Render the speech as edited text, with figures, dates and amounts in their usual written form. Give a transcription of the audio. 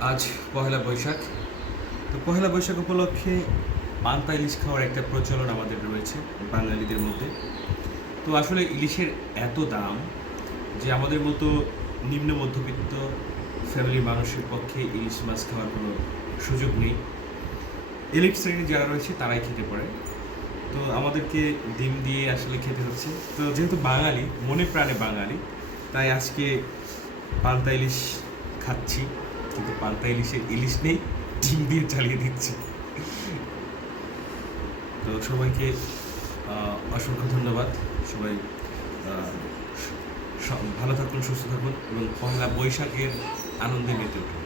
আজ পহেলা বৈশাখ। তো পহেলা বৈশাখ উপলক্ষে পান্তা ইলিশ খাওয়ার একটা প্রচলন আমাদের রয়েছে বাঙালিদের মধ্যে। তো আসলে ইলিশের এত দাম যে আমাদের মতো নিম্ন মধ্যবিত্ত ফ্যামিলির মানুষের পক্ষে ইলিশ মাছ খাওয়ার কোনো সুযোগ নেই। এলিট শ্রেণীর যারা রয়েছে তারাই খেতে পারে। তো আমাদেরকে ডিম দিয়ে আসলে খেতে হচ্ছে। তো যেহেতু বাঙালি, মনে প্রাণে বাঙালি, তাই আজকে পান্তা ইলিশ খাচ্ছি। কিন্তু পান্তা ইলিশের ইলিশ নেই, ডিম দিয়ে চালিয়ে দিচ্ছি। তো সবাইকে অসংখ্য ধন্যবাদ। সবাই আহ, ভালো থাকুন, সুস্থ থাকুন এবং পহেলা বৈশাখের আনন্দে মেতে উঠুন।